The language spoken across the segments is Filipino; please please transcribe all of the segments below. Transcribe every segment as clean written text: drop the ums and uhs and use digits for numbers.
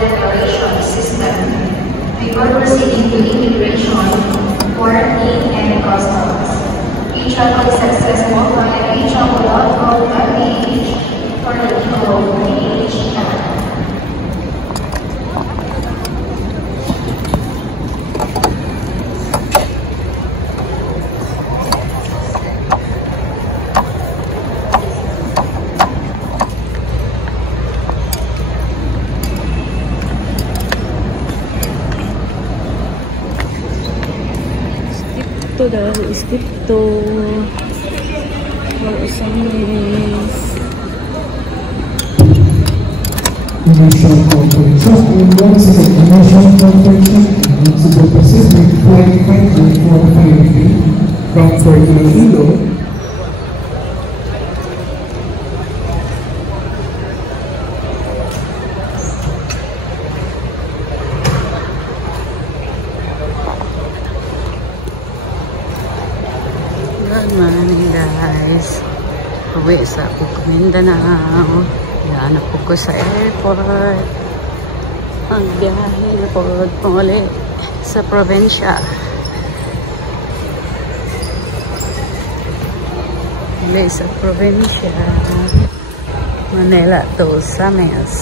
declaration system before proceeding to immigration, quarantine, and customs. E-travel is accessible via eTravel.gov.ph for the PH channel. Step to for Osamis. Commercial corporations involves a commercial corporation needs to persist with flight factor for the firing from 40 kilo. Good morning guys. Uwi sa Mindanao. Yan na po ko sa airport. Magbiyahe na po ulit sa probinsya. Ulit sa probinsya. Manila to Osamis.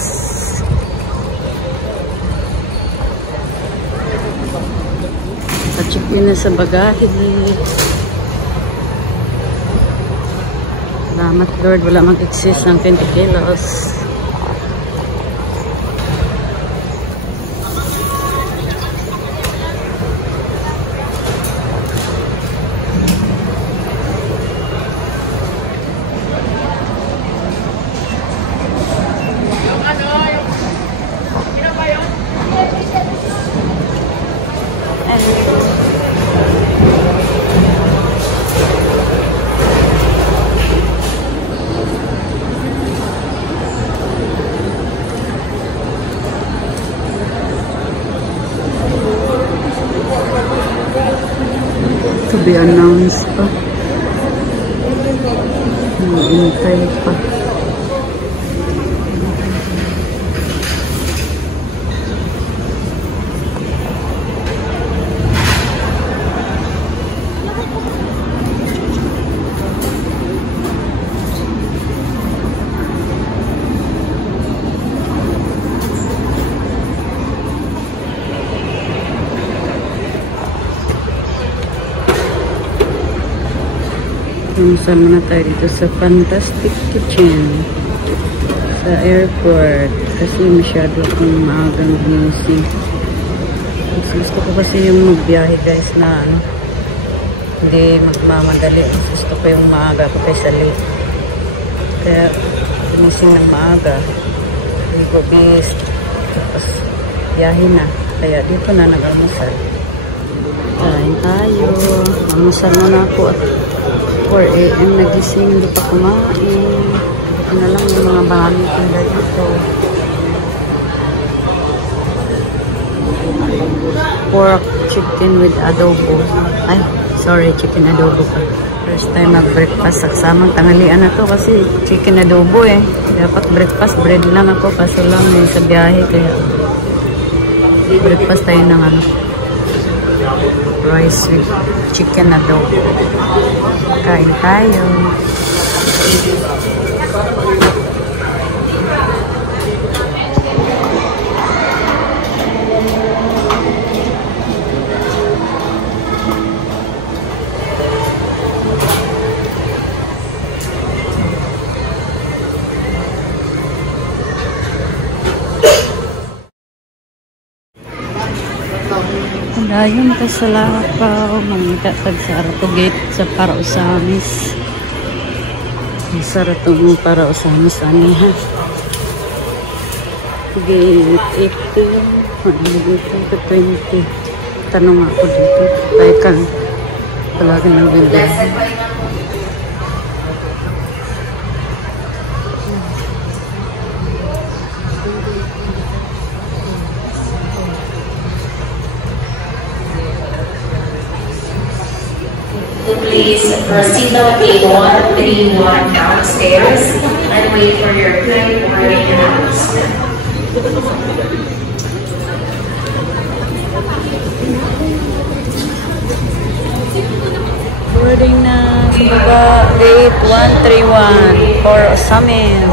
Pa-check-in na sa bagahe. Salamat Lord, wala mag-exist ng 20 kilos. To be announced pa. Hintay pa. Sama na tayo dito sa Fantastic Kitchen sa airport kasi masyado akong maagang gising. Gusto ko kasi yung magbiyahe guys na hindi magmamadali. Gusto ko yung maaga ko kaysa late. Kaya gising ng maaga. Hindi ko bis. Tapos biyahe na. Kaya dito na nag-almusal. Kain tayo. Almusal na ako at 4 AM nagising, hindi pa kumain. Ito na lang yung mga bahagi tinda dito. Pork chicken with adobo. Ay, sorry, chicken adobo pa. First time mag-breakfast. Saksamang tanghalian na to kasi chicken adobo eh. Dapat breakfast, bread lang ako. Kaso lang eh, sa biyahe. Kaya breakfast tayo ng rice with chicken adobo. Kain tayo. Dayon ta sa Lapaw, mangitatag sa Arato Gate sa Para Osamis. Sa Arato mo Para Osamis ani ha. Gate 18, gate 20. Tanong ako dito. Kaya kang palagi ng bindahan. Please proceed to gate 131 downstairs and wait for your flight boarding announcement. Boarding na sa baba, gate 131 for Osamis.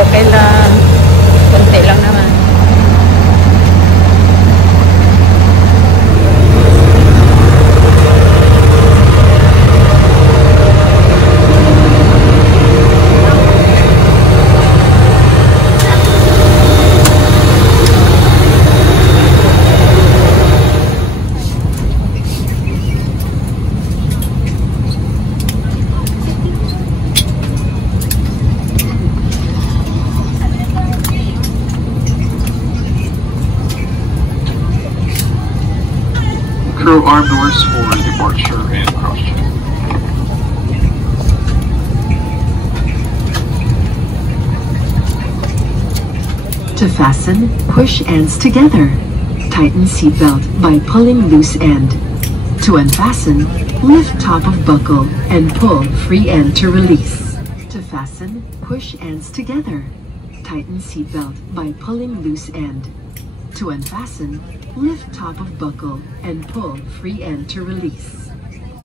Okay lang. Kunti lang naman. Crew arm doors for departure and cross-check. To fasten, push ends together. Tighten seatbelt by pulling loose end. To unfasten, lift top of buckle and pull free end to release. To fasten, push ends together. Tighten seatbelt by pulling loose end. To unfasten, lift top of buckle and pull free end to release.